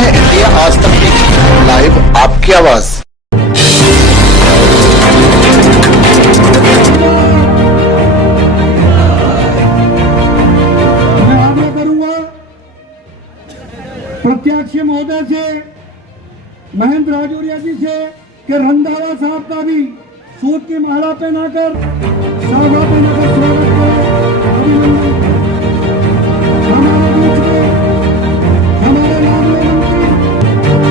हैं इंडिया आज तक की लाइव आपकी आवाज। मैं आग्रह करूंगा प्रत्याशी महोदय से, महेंद्र राजौरिया जी से कि रंधावा साहब का भी सूद की माला पे ना कर, सभा पे ना कर स्वागत करें। अभिनंदन। हमारे बीच में हमारे लाडले मंत्री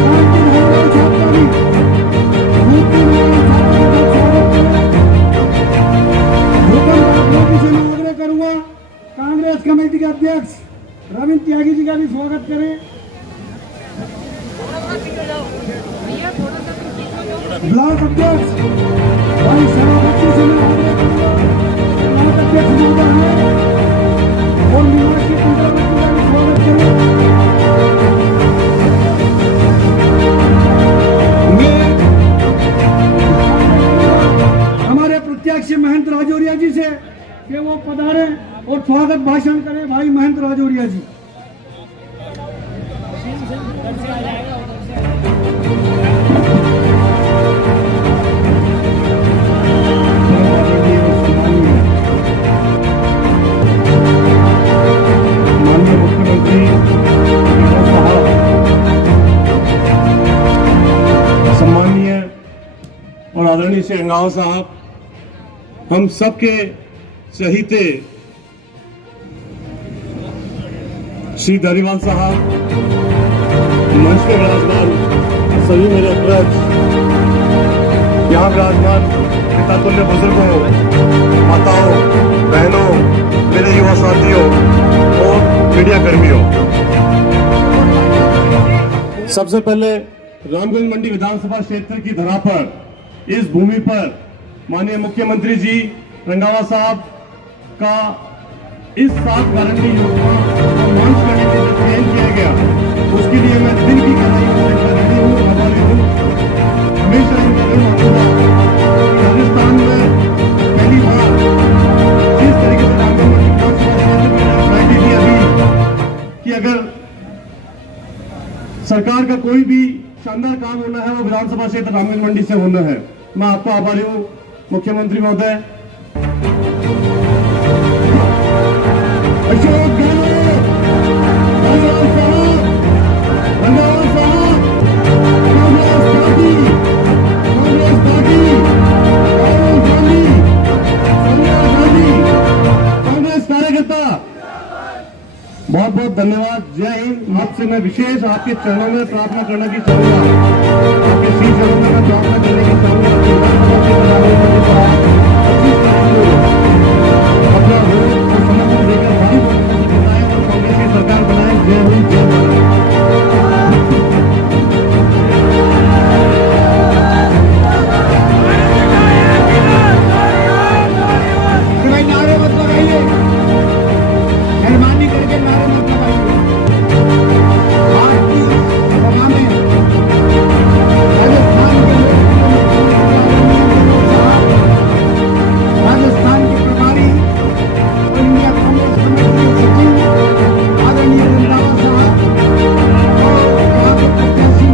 कांति धारीवाल साहब का भी सूद की माला साहब के साथ स्वागत करें। हुक्म आप लोगों से मैं आग्रह करूंगा कांग्रेस कमेटी के अध्यक्ष रविंद्र त्यागी जी का भी स्वागत करें। ब्लॉक अध्यक्ष भाई सभापति से मैं आग्रह करूंगा ब्लॉक अध्यक्ष महोदय है और मीनाक्षी पंचवटी का भी स्वागत करें। मैं हमारे प्रत्याशी महेंद्र राजौरिया जी से कि वो पधारे और स्वागत भाषण करें। भाई महेंद्र राजौरिया जी। माननीय मुख्यमंत्री साहब, सम्मानीय और आदरणीय श्री रंधावा साहब, हम सबके चहीते श्री धारीवाल साहब, मंच पे विराजमान सभी मेरे अग्रज, यहाँ विराजमान पितातुल्य बुजुर्गों, माताओं, बहनों, मेरे युवा साथियों और मीडिया कर्मियों, सबसे पहले रामगंज मंडी विधानसभा क्षेत्र की धरा पर, इस भूमि पर माननीय मुख्यमंत्री जी रंधावा साहब का इस 7 गारंटी योजना को लॉन्च करने के लिए चयन किया गया, उसके लिए मैं दिल की गहराइयों से रेडी हूँ, हमारे हूँ। हमेशा इनका दिल मौजूदा राजस्थान में पहली बार जिस तरीके से रामगंज मंडी विधानसभा क्षेत्र में गारंटी दी अभी कि अगर सरकार का कोई भी शानदार काम होना है वो विधानसभा क्षेत्र रामगंज मंडी से होना है। मैं आपको आभारी हूँ मुख्यमंत्री महोदय। अशोक गहलोत, धारीवाल साहब, रंधावा साहब, कांग्रेस पार्टी, राहुल गांधी, सोनिया गांधी, कांग्रेस कार्यकर्ता, बहुत बहुत धन्यवाद। जय हिंद। आपसे मैं विशेष आपके चरणों में प्रार्थना करना की चाहूंगा, आपके श्री चरणों में प्रार्थना करने की चाहूंगा कि विधानसभा के प्रधानमंत्री साहब 25 तारीख को अपना वोट और समर्थन देकर भारी बहुमत से जिताएं और कांग्रेस की सरकार बनाए। जय हिंद, जय भारत। नारे मत लगाइए, मेहरबानी करके नारे मत लगाइए। आज की सभा में राजस्थान के प्रभारी और इंडिया कांग्रेस कमेटी के सचिव आदरणीय रंधावा साहब और यहाँ के प्रत्याशी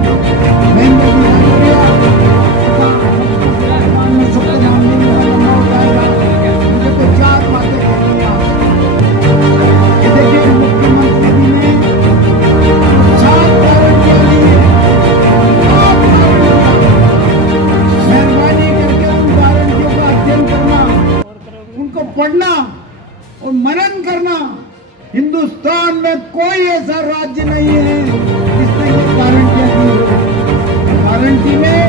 महेंद्र राजौरिया तथा विराजमान में सबको जानने में लंबा हो जाएगा। मुझे तो 4 बातें कहनी है आपसे। देखिए मुख्यमंत्री जी ने 7 गारंटियां दी है, मेहरबानी करके उन गारंटियों का अध्ययन करना, उनको पढ़ना और मनन करना। हिंदुस्तान में कोई ऐसा राज्य नहीं है जिसने ये गारंटियां दी हो। गारंटी में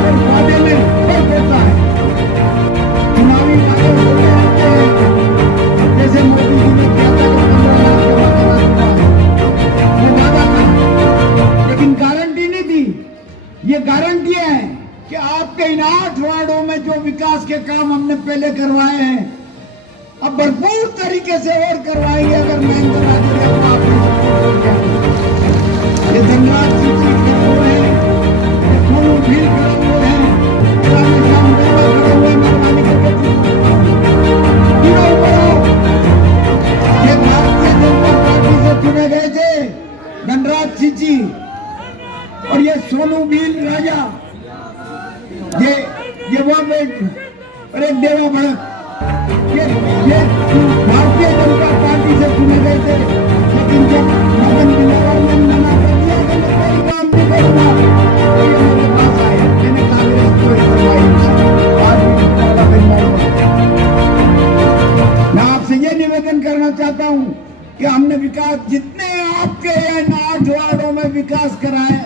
और वादे में फर्क होता है। चुनावी वादे होते रहते हैं, जैसे मोदी जी ने किया था कि 15 लाख जमा करा दूंगा, वो वादा था, लेकिन गारंटी नहीं दी। ये गारंटियां हैं कि आपके इन 8 वार्डों में जो विकास के काम हमने पहले करवाए हैं अब भरपूर तरीके से और करवाएंगे अगर महेंद्र राजौरिया को आपने सपोर्ट किया। ये धनराज सिंह जी खड़े हुए हैं, ये सोनू भील खड़े हुए हैं, रामेश्याम देवा खड़े हुए, मेहरबानी करके तीनों को ये भारतीय जनता पार्टी से चुने गए थे धनराज सिंह जी और ये सोनू भील राजा, ये वो और एक डेरा भड़क, ये भारतीय जनता पार्टी से चुने गए थे, लेकिन जब मदन दिलावर ने मना कर दिया कि मैं कोई काम नहीं करूंगा, तो ये मेरे पास आए। मैंने कांग्रेस को करवाई आज भी मैं आपसे ये निवेदन करना चाहता हूं कि हमने विकास जितने आपके 8 वार्डों में विकास कराए,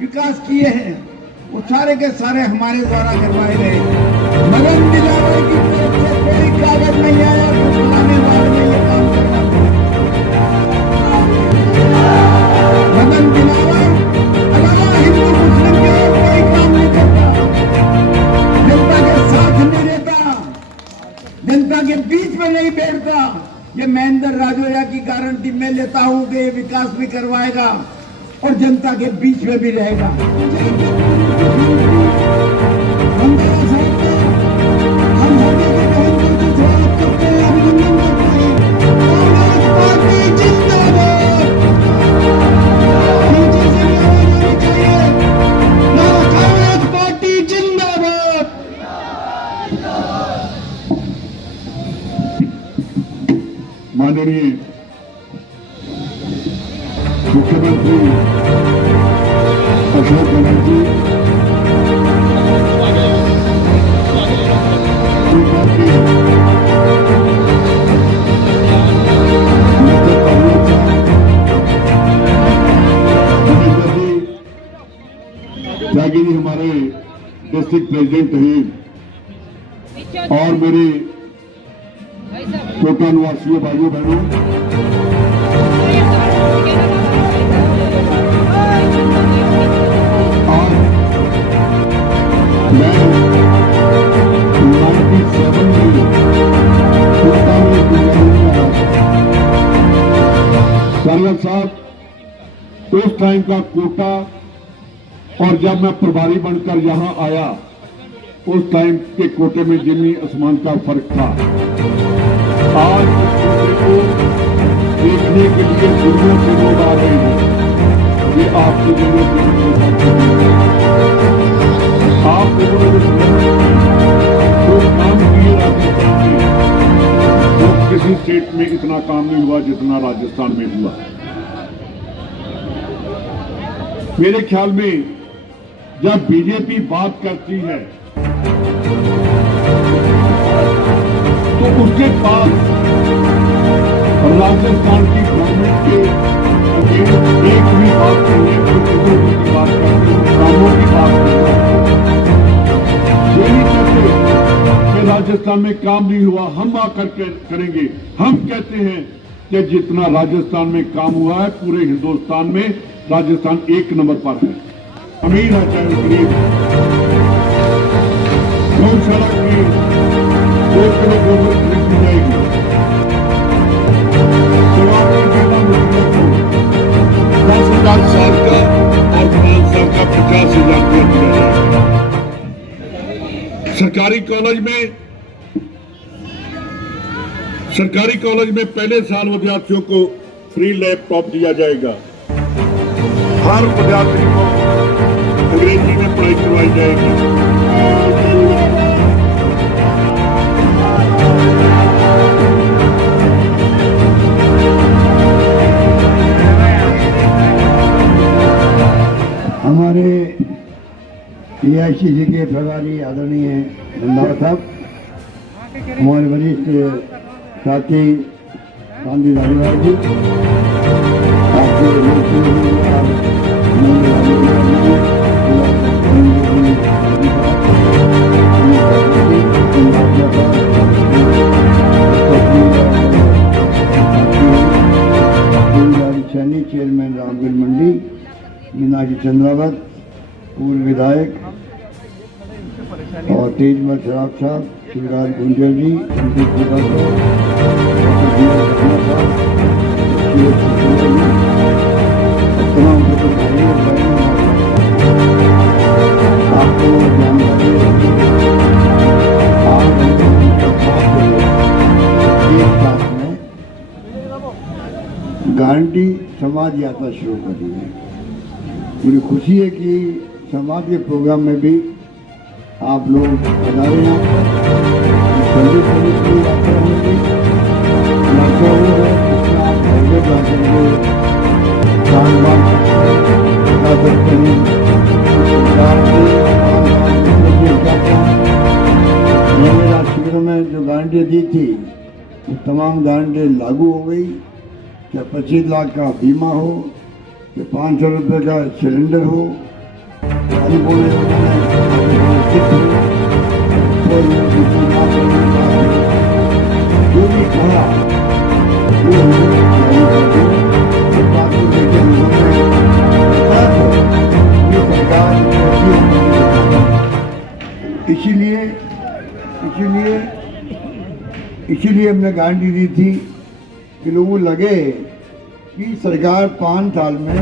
विकास किए हैं, वो सारे के सारे हमारे द्वारा करवाए गए। मदन दिलावर की तरफ से कोई कागज नहीं आया तो फलाने वार्ड में ये काम करना। मदन दिलावर अलावा हिंदू मुस्लिम के और कोई काम नहीं करता, जनता के साथ नहीं रहता, जनता के बीच में नहीं बैठता। ये महेंद्र राजौरा की गारंटी मैं लेता हूं कि ये विकास भी करवाएगा और जनता के बीच में भी रहेगा। माननीय मुख्यमंत्री अशोक बनर्जी त्यागी जी हमारे डिस्ट्रिक्ट प्रेसिडेंट हैं और मेरे कोटा निवासी भाइयों बहनों, आज मैं 97 में कोटा में सरवर साहब उस टाइम का कोटा और जब मैं प्रभारी बनकर यहाँ आया उस टाइम के कोटे में जमीन आसमान का फर्क था। आज को देखने के लिए दुनिया से लोग आ रहे हैं। ये आपकी जरूरत आप लोगों ने जो काम किए राजस्थान में वो किसी स्टेट में इतना काम नहीं हुआ जितना राजस्थान में हुआ। मेरे ख्याल में जब बीजेपी बात करती है तो उसके पास राजस्थान की गवर्नमेंट के अगेंस्ट एक भी बात नहीं है, की बात करते हैं, कामों की बात करते हैं। ये नहीं कहते कि राजस्थान में काम नहीं हुआ, हम आकर करेंगे। हम कहते हैं कि जितना राजस्थान में काम हुआ है पूरे हिंदुस्तान में राजस्थान 1 नंबर पर है। अमीर है चाहे गरीब, गौशाला की 2 किलो गोबर खरीदी जाएगी, जवाब देना मुश्किल को 10,000 साल का और 5 साल का 50,000 रुपया दिया जाएगा। सरकारी कॉलेज में पहले साल विद्यार्थियों को फ्री लैपटॉप दिया जाएगा। हर विद्यार्थी को अंग्रेजी में पढ़ाई करवाई जाएगी। हमारे एआईसीसी के प्रभारी आदरणीय रंधावा साहब, हमारे वरिष्ठ साथी गांधी धारीवाल जी, आपके सैनी चेयरमैन रामगढ़ मंडी, मीनाक्षी चंद्रावत पूर्व विधायक और तेजमल शराब साहब, शिवराज गुंजर जी, आपको जानकारी एक साथ में गारंटी समाज यात्रा शुरू करी है। मुझे खुशी है कि समाज के प्रोग्राम में भी आप लोग पधारे हैं। संदेश देने के लिए यात्रा होगी। यात्रा वो है जिसमें आप हरवे जा सकेंगे, दान बात बता सकते हैं, सरकार की क्या क्या मैंने राजशिविरों में जो गारंटी दी थी वो तमाम गारंटी लागू हो गई। चाहे 25 लाख का बीमा हो, चाहे 500 रुपये का सिलेंडर हो, बोले जो भी कहा वो बात को लेकर ये सरकार इसीलिए हमने गारंटी दी थी कि लोगों को लगे कि सरकार 5 साल में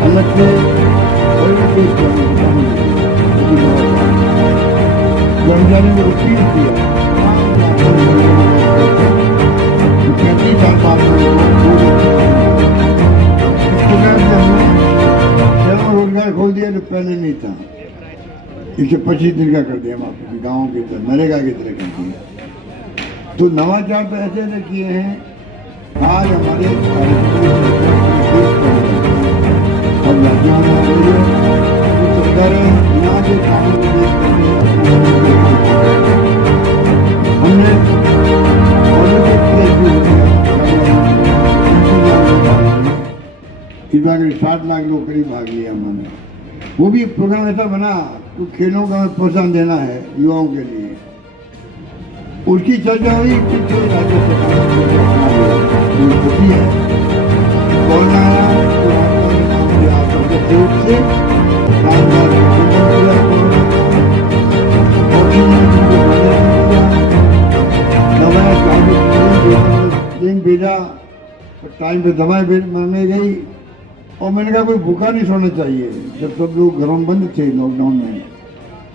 अलग से कर्मचारी को अपील किया 35 साल बाद रोजगार खोल दिया जो पहले नहीं था। 125 दिन का कर दिया आपको गाँव की तरह नरेगा की तरह कर दिया। तो नवाचार तो ऐसे ऐसे किए हैं। आज हमारे और राज्यों में सरकारें यहाँ के कानून को देख करके हमने इस बार 60 लाख लोग करीब भाग लिया हमने। वो भी प्रोग्राम ऐसा बना तो खेलों का प्रोत्साहन देना है युवाओं के लिए। उसकी चर्चा हुई कि राज्य सरकार खुशी है बोलना आया तो से भेजा टाइम पे दवाएं मिलने गई और मैंने कहा कोई भूखा नहीं सोना चाहिए। जब सब लोग घरों में बंद थे लॉकडाउन में,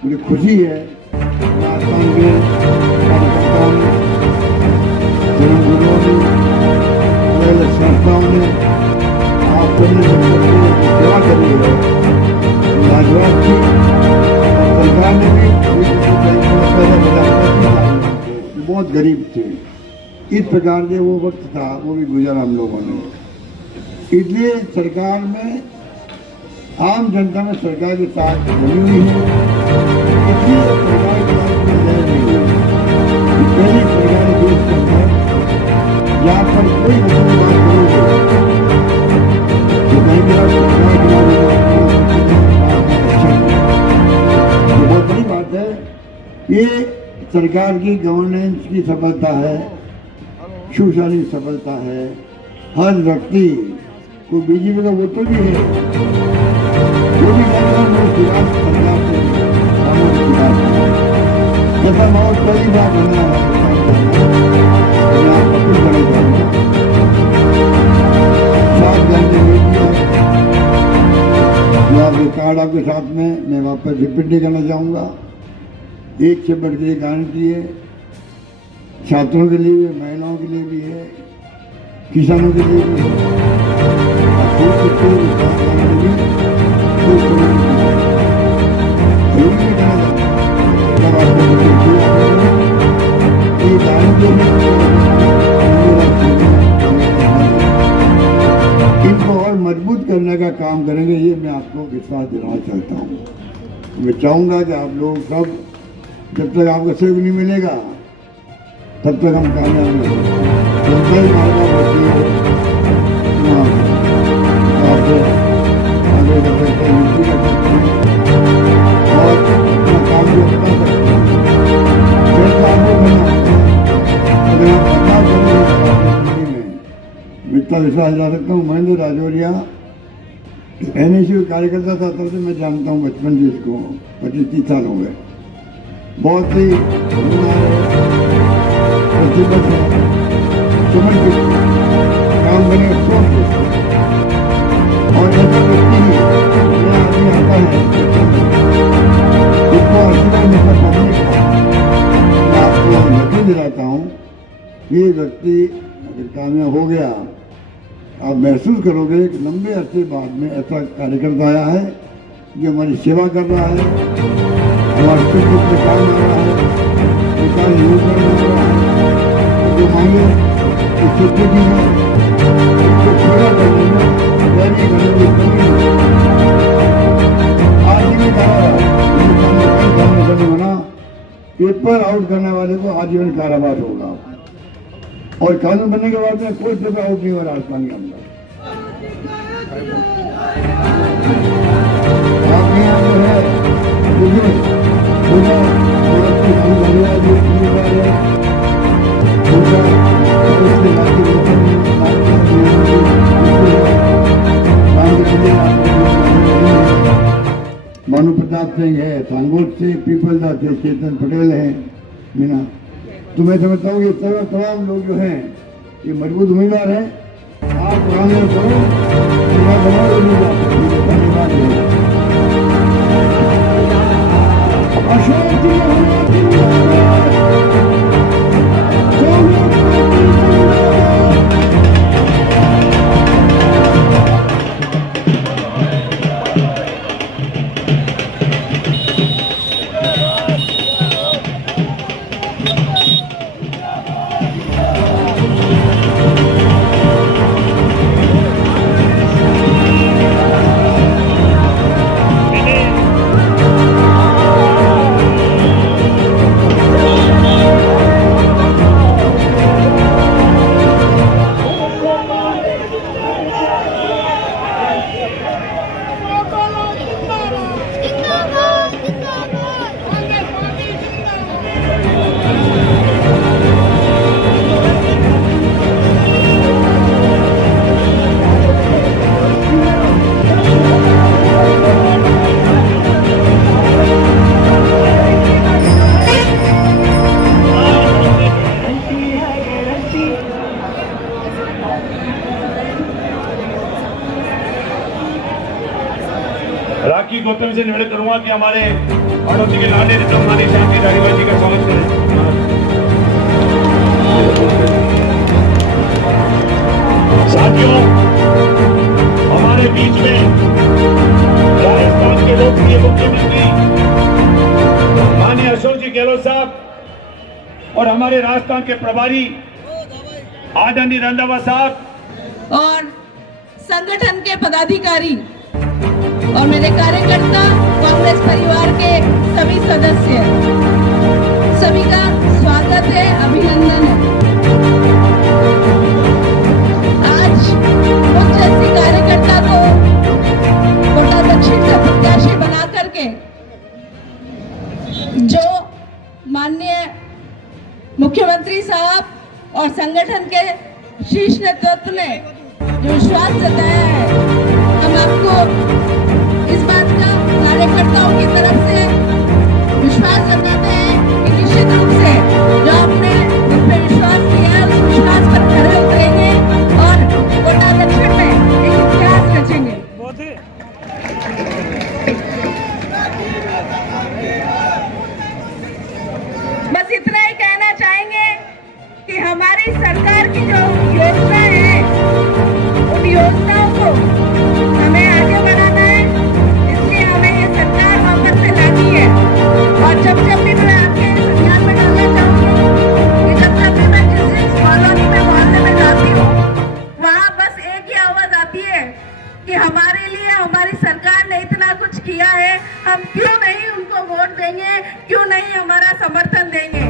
मुझे खुशी है राजस्थान के कार्यकर्ताओं ने, धर्मगुरुओं ने, संस्थाओं ने आप सेवा करी है। लाजवाब थी। सरकार ने भी बहुत गरीब थे। इस प्रकार के वो वक्त था, वो भी गुजरा हम लोगों ने। इसलिए सरकार में आम जनता में सरकार के साथ बनी हुई है। इसलिए सरकार के साथ पहली सरकार देश के अंदर जहाँ पर कोई मुसलमान करोगे तो कहेंगे सरकार के बहुत बड़ी बात है। ये सरकार की गवर्नेंस की सफलता है, सुशासन सफलता है। हर व्यक्ति को बीजेपी का वोटर भी है, वो भी सरकार से ऐसा बहुत बड़ी बात होना है। कार्ड आपके साथ में मैं वापस रिपीट नहीं करना चाहूँगा। एक से बढ़ के गारंटी है, छात्रों के लिए भी, महिलाओं के लिए भी है, किसानों के लिए भी है। इनको और मजबूत करने का काम करेंगे, ये मैं आपको विश्वास दिलाना चाहता हूँ। मैं चाहूँगा कि आप लोग सब जब तक आपको सहयोग नहीं मिलेगा तब तक हम कामयाब नहीं होंगे। आगे बढ़ सकते हैं, नीति कर सकते हैं और अपना काम भी बता सकते हैं। अगर आप बदलाव करेंगे में इतना विश्वास दिला सकता हूँ। महेंद्र राजौरिया NSU कार्यकर्ता था, तब से मैं जानता हूँ बचपन से इसको, 25-30 साल हो गए। बहुत ही प्रतिबद्ध है, समर्पित काम करने का सोच और ऐसा व्यक्ति ही आदमी आता है इसको आशीर्वाद मिलता पब्लिक का। मैं आपको यकीन दिलाता हूँ ये व्यक्ति अगर कामयाब हो गया आप महसूस करोगे कि लंबे अरसे बाद में ऐसा कार्यकर्ता आया है जो हमारी सेवा कर रहा है, हमारे सुख दुख में काम आ रहा है, किसान योजना में आ रहा है, जो मांगे उस सत्य की है उसको पूरा करने में दैनिक करने में कमी आजीवन कारावास बना, पेपर आउट करने वाले को आजीवन कारावास होगा और कानून बनने के बाद में कोई पेपर आउट नहीं हो रहा आसमान के अंदर। आपके यहाँ जो है भानु प्रताप सिंह है, सांगोट से पीपल दास से चेतन पटेल है, मीना। तो मैं समझता हूँ ये तमाम लोग जो हैं ये मजबूत उम्मीदवार हैं। आप कामयाब करो, बनाओ धन्यवाद। अशोक जी राखी गौतम से निवेदन करूंगा कि हमारे पड़ोसी के लाडे मानी साहब की धारीवाल जी का स्वागत करें। साथियों, हमारे बीच में राजस्थान के लोकप्रिय मुख्यमंत्री माननीय अशोक जी गहलोत साहब और हमारे राजस्थान के प्रभारी आदरणीय रंधावा साहब और संगठन के पदाधिकारी और मेरे कार्यकर्ता, कांग्रेस परिवार के सभी सदस्य, सभी का स्वागत है, अभिनंदन है। आज मुझ जैसी कार्यकर्ता को कोटा दक्षिण से प्रत्याशी बना करके जो माननीय मुख्यमंत्री साहब और संगठन के शीर्ष नेतृत्व ने जो विश्वास जताया है, हम आपको इस बात का कार्यकर्ताओं की तरफ से विश्वास जताते हैं कि निश्चित रूप से जो आपने मुझ पर विश्वास किया है उस विश्वास पर खरे उतरेंगे और कोटा दक्षिण में एक इतिहास रचेंगे। बस इतना ही कहना चाहेंगे कि हमारी सरकार की जो योजना है उन योजनाओं को हमें आगे बढ़ाना है, इसलिए हमें ये सरकार वापस से लानी है। और जब भी मैं आपके संज्ञान में डालना चाहूंगी कि जब भी मैं जिस कॉलोनी में मोहल्ले में जाती हूँ वहाँ बस एक ही आवाज आती है कि हमारे लिए हमारी सरकार ने इतना कुछ किया है, हम क्यों नहीं उनको वोट देंगे, क्यों नहीं हमारा समर्थन देंगे।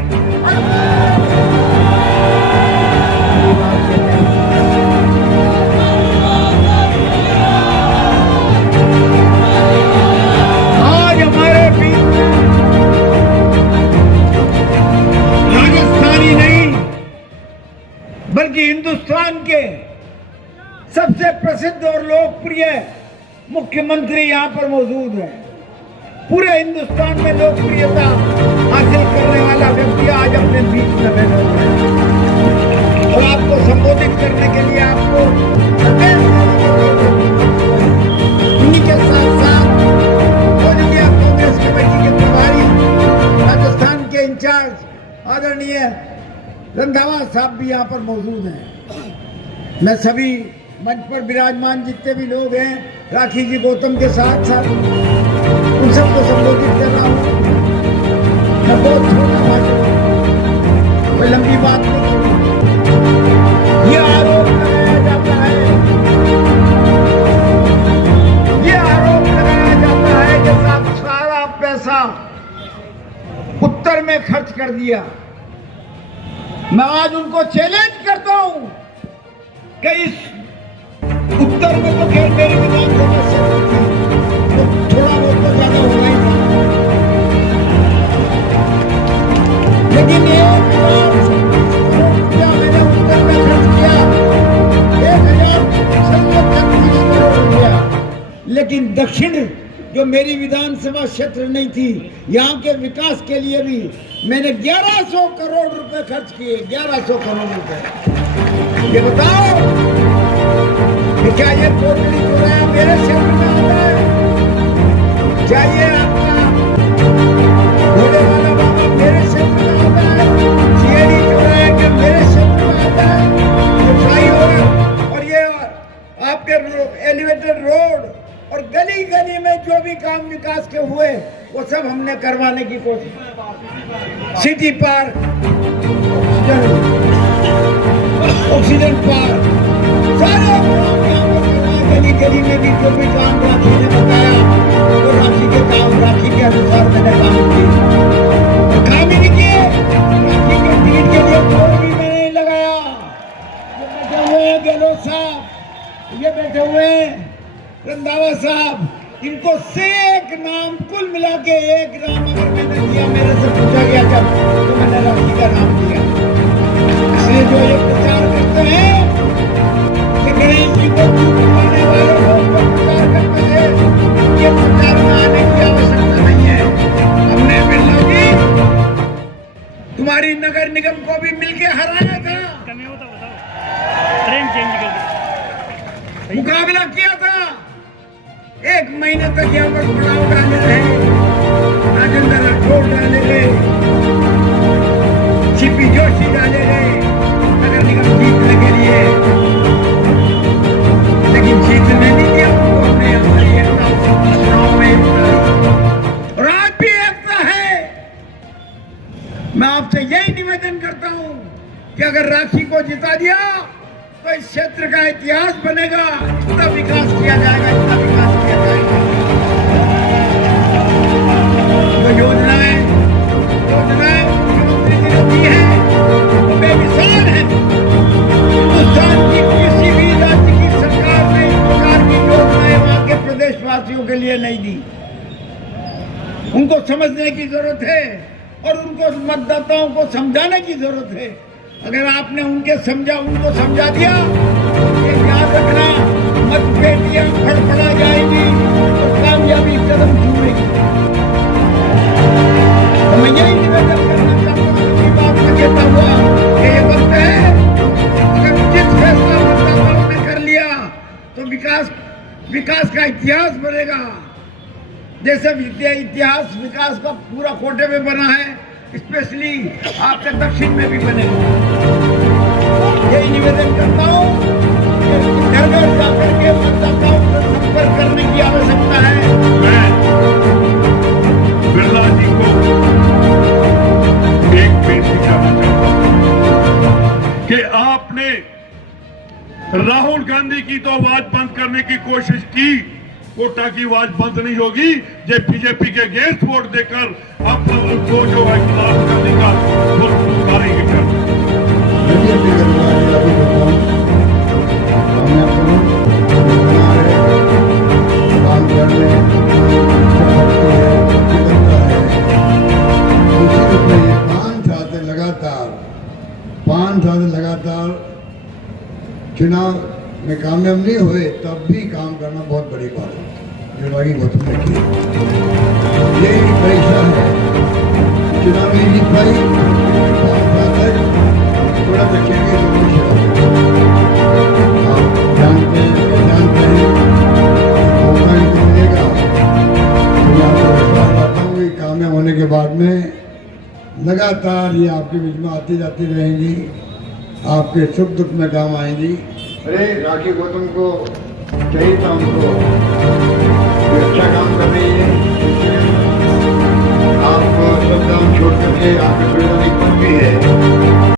आज हमारे बीच राजस्थानी नहीं बल्कि हिंदुस्तान के सबसे प्रसिद्ध और लोकप्रिय मुख्यमंत्री यहाँ पर मौजूद है। पूरे हिंदुस्तान में लोकप्रियता हासिल करने वाला व्यक्ति आज अपने बीच में बैठा हुआ है और आपको संबोधित करने के लिए आपको उन्हीं के साथ साथ ऑल इंडिया कांग्रेस कमेटी के प्रभारी राजस्थान के इंचार्ज आदरणीय रंधावा साहब भी यहाँ पर मौजूद हैं। मैं सभी मंच पर विराजमान जितने भी लोग हैं, राखी जी गौतम के साथ साथ उन सबको संबोधित कर रहा हूँ। मैं बहुत छोटा भाषण, कोई लंबी बात नहीं करूँगा। ये आरोप लगाया जाता है, ये आरोप लगाया जाता है कि साहब सारा पैसा उत्तर में खर्च कर दिया। मैं आज उनको चैलेंज करता हूं कि इस उत्तर में तो खैर मेरी विधानसभा से तो थोड़ा बहुत तो ज्यादा होना ही था, लेकिन 1,000 मैंने उत्तर में खर्च किया, 1,636 करोड़ रुपया। लेकिन दक्षिण जो मेरी विधानसभा क्षेत्र नहीं थी, यहाँ के विकास के लिए भी मैंने 1100 करोड़ रुपए खर्च किए, 1100 करोड़ रुपए। ये बताओ कि क्या ये कोटड़ी चौराहा मेरे क्षेत्र में आता है? क्या ये आपका घोड़े वाला बाबा मेरे क्षेत्र में आता है? सीएडी चौराहा के मेरे क्षेत्र में आता है? ये फ्लाईओवर और ये आपके एलिवेटेड रोड और गली गली में जो भी काम विकास के हुए वो सब हमने करवाने की कोशिश। सिटी पार्क, ऑक्सीजन पार्क, सारे काम यहाँ पर करवाए। गली गली में भी जो भी काम राखी ने बताया वो राखी के काम, राखी के अनुसार मैंने काम किए। और काम ही नहीं किए, राखी के टिकट के लिए कोई भी मैंने नहीं लगाया। ये बैठे हुए हैं गहलोत साहब, ये बैठे हुए हैं रंधावा साहब, इनको से एक नाम कुल मिला के एक नाम अगर मैंने दिया, मेरे से पूछा गया जब, तो मैंने राखी का नाम दिया। इसलिए जो ये प्रचार करते हैं कि गणेश जी को पूजने वाले लोग जो प्रचार करते हैं, ये प्रचार में आने की आवश्यकता नहीं है। हमने बिरला जी तुम्हारी नगर निगम को भी मिलके हराया था, मुकाबला किया था। 1 महीने तक यहाँ पर पड़ाव डाले रहे, राजेंद्र राठौड़ डाले रहे, सीपी जोशी डाले रहे नगर निगम जीतने के लिए, लेकिन जीतने नहीं दिया उनको। हमने हमारी एकता चुनाव में एकता, और आज भी एकता है। मैं आपसे यही निवेदन करता हूँ कि अगर राखी को जिता दिया तो इस क्षेत्र का इतिहास बनेगा। इतना विकास किया जाएगा, इतना विकास किया जाएगा। तो योजनाएं मुख्यमंत्री जी ने दी है वो बेमिसाल है। हिंदुस्तान की किसी भी राज्य की सरकार ने इस प्रकार की योजनाएं वहां के प्रदेशवासियों के लिए नहीं दी। उनको समझने की जरूरत है और उनको मतदाताओं को समझाने की जरूरत है। अगर आपने उनको समझा दिया, ये याद रखना, मतपेटियां फड़फड़ा जाएगी और कामयाबी कदम चूमेगी। तो मैं यही निवेदन करना चाहता हूँ कि बात में कहता हुआ कि ये वक्त है, अगर उचित फैसला मतदाताओं ने कर लिया तो विकास का इतिहास बनेगा। जैसे इतिहास विकास का पूरा कोटे में बना है, स्पेशली आपके दक्षिण में भी बनेगा। यही निवेदन करता हूँ कि घर घर जाकर के मतदाताओं से संपर्क करने की आवश्यकता है। मैं बिरला जी को एक बेनती करना चाहता हूं कि आपने राहुल गांधी की तो आवाज बंद करने की कोशिश की, कोटा की आवाज बंद नहीं होगी। जब बीजेपी के अगेंस्ट वोट देकर अपना उनको जो है राहुल गांधी का वोट उतारेंगे कर काम करने पाँच साल लगातार चुनाव में कामयाब नहीं हुए, तब भी काम करना बहुत बड़ी बात है। निर्वाही गौतम ने की, यही परीक्षा है। चुनाव में जीत पाई, 5 साल तक थोड़ा देखेंगे आप जानते हैं मौका नहीं मिलेगा। तो मैं आपको विश्वास करता हूँ कि कामयाब होने के बाद में लगातार ये आपके बीच में आती जाती रहेंगी, आपके सुख दुख में काम आएंगी। अरे राखी गौतम को चाहिए था उनको ये अच्छा काम कर रही है, इसलिए आप सब काम छोड़ करके आपकी सुविधा नहीं पहुंची है।